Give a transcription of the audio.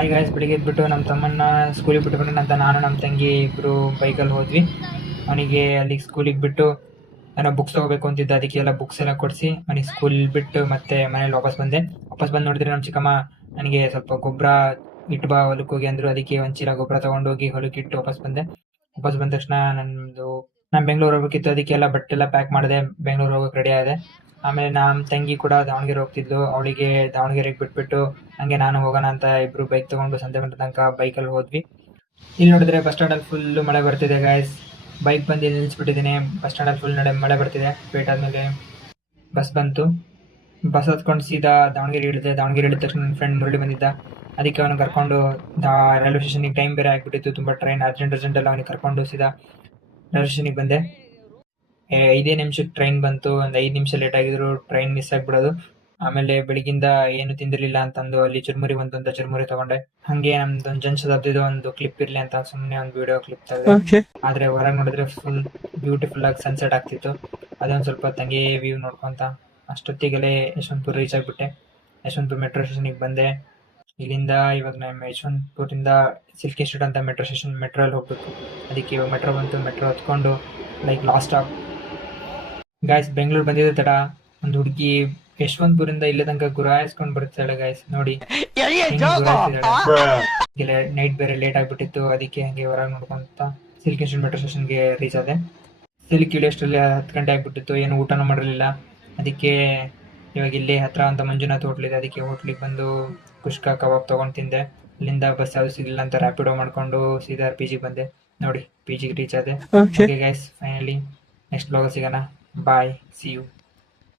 Hi guys, ಬೆಳಿಗ್ಗೆ ಎದ್ಬಿಟ್ಟು ನಮ್ಮ ತಮ್ಮನ್ನ ಸ್ಕೂಲಿಗೆ ಬಿಟ್ಬಿಟ್ಟು ನಾನು ನಮ್ಮ ತಂಗಿ ಇಬ್ಬರು ಬೈಕಲ್ಲಿ ಹೋದ್ವಿ. ಅವನಿಗೆ ಅಲ್ಲಿ ಸ್ಕೂಲಿಗೆ ಬಿಟ್ಟು ಏನೋ ಬುಕ್ಸ್ ತೊಗೋಬೇಕು ಅಂತಿದ್ದ, ಅದಕ್ಕೆಲ್ಲ ಬುಕ್ಸ್ ಎಲ್ಲ ಕೊಡಿಸಿ ಅವನಿಗೆ ಸ್ಕೂಲ್ ಬಿಟ್ಟು ಮತ್ತೆ ಮನೇಲಿ ವಾಪಸ್ ಬಂದೆ. ವಾಪಸ್ ಬಂದು ನೋಡಿದ್ರೆ ನಮ್ಮ ಚಿಕ್ಕಮ್ಮ ನನಗೆ ಸ್ವಲ್ಪ ಗೊಬ್ಬರ ಇಟ್ಟು ಬಾ ಹೊಲಕ್ಕೆ ಹೋಗಿ ಅಂದರು. ಅದಕ್ಕೆ ಒಂದು ಚೀಲ ಗೊಬ್ಬರ ತೊಗೊಂಡೋಗಿ ಹೊಲಕ್ಕೆ ಇಟ್ಟು ವಾಪಸ್ ಬಂದೆ. ವಾಪಸ್ ಬಂದ ತಕ್ಷಣ ನಾನು ಬೆಂಗಳೂರು ಹೋಗ್ಬೇಕಿತ್ತು, ಅದಕ್ಕೆಲ್ಲ ಬಟ್ಟೆ ಎಲ್ಲ ಪ್ಯಾಕ್ ಮಾಡಿದೆ, ಬೆಂಗಳೂರು ಹೋಗೋಕೆ ರೆಡಿ ಆದೆ. ಆಮೇಲೆ ನಮ್ಮ ತಂಗಿ ಕೂಡ ದಾವಣಗೆರೆ ಹೋಗ್ತಿದ್ಲು, ಅವಳಿಗೆ ದಾವಣಗೆರೆಗೆ ಬಿಟ್ಬಿಟ್ಟು ಹಂಗೆ ನಾನು ಹೋಗೋಣ ಅಂತ ಇಬ್ರು ಬೈಕ್ ತಗೊಂಡು ಸಂತೆ ಮಟ್ಟ ತನಕ ಬೈಕಲ್ಲಿ ಹೋದ್ವಿ. ಇಲ್ಲಿ ನೋಡಿದ್ರೆ ಬಸ್ ಸ್ಟ್ಯಾಂಡಲ್ಲಿ ಫುಲ್ಲು ಮಳೆ ಬರ್ತಿದೆ ಗಾಯ್ಸ್. ಬೈಕ್ ಬಂದು ಇಲ್ಲಿ ನಿಲ್ಲಿಸ್ಬಿಟ್ಟಿದ್ದೀನಿ. ಬಸ್ ಸ್ಟ್ಯಾಂಡಲ್ಲಿ ಫುಲ್ ಮಳೆ ಬರ್ತಿದೆ. ವೇಟ್ ಆದಮೇಲೆ ಬಸ್ ಬಂತು. ಬಸ್ ಹತ್ಕೊಂಡು ಸೀದಾ ದಾವಣಗೆರೆ ಇಳಿದೆ. ದಾವಣಗೆರೆ ಇಳಿದ ತಕ್ಷಣ ನನ್ನ ಫ್ರೆಂಡ್ ಮುರಳಿ ಬಂದಿದ್ದ, ಅದಕ್ಕೆ ಅವನು ಕರ್ಕೊಂಡು ರೈಲ್ವೆ ಸ್ಟೇಷನಿಗೆ ಟೈಮ್ ಬೇರೆ ಆಗಿಬಿಟ್ಟಿತ್ತು, ತುಂಬ ಟ್ರೈನ್ ಅರ್ಜೆಂಟಲ್ಲಿ ಅವನಿಗೆ ಕರ್ಕೊಂಡು ಸೀದಾ ರೈಲ್ವೆ ಸ್ಟೇಷನಿಗೆ ಬಂದೆ. 5 ನಿಮಿಷಕ್ಕೆ ಟ್ರೈನ್ ಬಂತು. ಒಂದು 5 ನಿಮಿಷ ಲೇಟ್ ಆಗಿದ್ರು ಟ್ರೈನ್ ಮಿಸ್ ಆಗಿಬಿಡೋದು. ಆಮೇಲೆ ಬೆಳಗಿಂದ ಏನು ತಿಂದಿರಲಿಲ್ಲ ಅಂತಂದು ಅಲ್ಲಿ ಚುರುಮುರಿ ಬಂತು ಅಂತ ಚುರುಮುರಿ ತಗೊಂಡೆ. ಹಂಗೆ ನಮ್ದೊಂದು ಜನಶತಾಬ್ದಿದು ಒಂದು ಕ್ಲಿಪ್ ಇರಲಿ ಅಂತ ಸುಮ್ಮನೆ ಒಂದು ವಿಡಿಯೋ ಕ್ಲಿಪ್ ತೆಗೆದೆ. ಆದರೆ ಹೊರಗೆ ನೋಡಿದ್ರೆ ಫುಲ್ ಬ್ಯೂಟಿಫುಲ್ ಆಗಿ ಸನ್ಸೆಟ್ ಆಗ್ತಿತ್ತು. ಅದೊಂದು ಸ್ವಲ್ಪ ತಂಗಿ ವ್ಯೂ ನೋಡ್ಕೊತ ಅಷ್ಟೊತ್ತಿಗೆಲ್ಲೇ ಯಶವಂತಪುರ ರೀಚ್ ಆಗಿಬಿಟ್ಟೆ. ಯಶವಂತಪುರ ಮೆಟ್ರೋ ಸ್ಟೇಷನಿಗೆ ಬಂದೆ. ಇಲ್ಲಿಂದ ಇವಾಗ ನಮ್ಮ ಯಶವಂತಪುರದಿಂದ ಸಿಲ್ಕಿ ಸ್ಟ್ರೀಟ್ ಅಂತ ಮೆಟ್ರೋ ಸ್ಟೇಷನ್, ಮೆಟ್ರೋಲ್ಲಿ ಹೋಗ್ಬೇಕು. ಅದಕ್ಕೆ ಇವಾಗ ಮೆಟ್ರೋ ಬಂತು. ಮೆಟ್ರೋ ಹತ್ಕೊಂಡು like last stop guys. Bengaluru ಬಂದಿದ್ದೆ ತಡ, ಒಂದು ಹುಡುಗಿ ಯಶವಂತಪುರಿಂದ ಇಲ್ಲೇ ತನಕ ಗುರಾಯಿಸ್ಕೊಂಡು ಬರ್ತಾಳೆ ಗಾಯ್ಸ್. ನೋಡಿ ನೈಟ್ ಬೇರೆ ಲೇಟ್ ಆಗಿಬಿಟ್ಟಿತ್ತು, ಅದಕ್ಕೆ ಹಂಗೆ ಹೊರಗೆ ನೋಡ್ಕೊಂತ ಸಿಲ್ಕಿ ಸ್ಟ್ರೀಟ್ ಮೆಟ್ರೋ ಸ್ಟೇಷನ್ಗೆ ರೀಚ್ ಆದೆ. ಸಿಲ್ಕಿ ಇಳಿಯೋಷ್ಟರಲ್ಲಿ 10 ಗಂಟೆ ಆಗಿಬಿಟ್ಟಿತ್ತು, ಏನು ಊಟನೂ ಮಾಡಿರಲಿಲ್ಲ. ಅದಕ್ಕೆ ಇವಾಗ ಇಲ್ಲಿ ಹತ್ರ ಅಂತ ಮಂಜುನಾಥ್ ಹೋಟ್ಲಿದೆ, ಅದಕ್ಕೆ ಹೋಟ್ಲಿಗೆ ಬಂದು ಕುಷ್ಕ ಕಬಾಬ್ ತೊಗೊಂಡು ತಿಂದೆ. ಅಲ್ಲಿಂದ ಬಸ್ ಯಾವುದು ಸಿಗಲಿಲ್ಲ ಅಂತ ರ್ಯಾಪಿಡೋ ಮಾಡಿಕೊಂಡು ಸೀದಾ PGಗೆ ಬಂದೆ. ನೋಡಿ PGಗೆ ರೀಚ್ ಆದೆ. Okay guys, finally next blog ಸಿಗೋಣ. ಬಾಯ್, ಸಿ ಯು.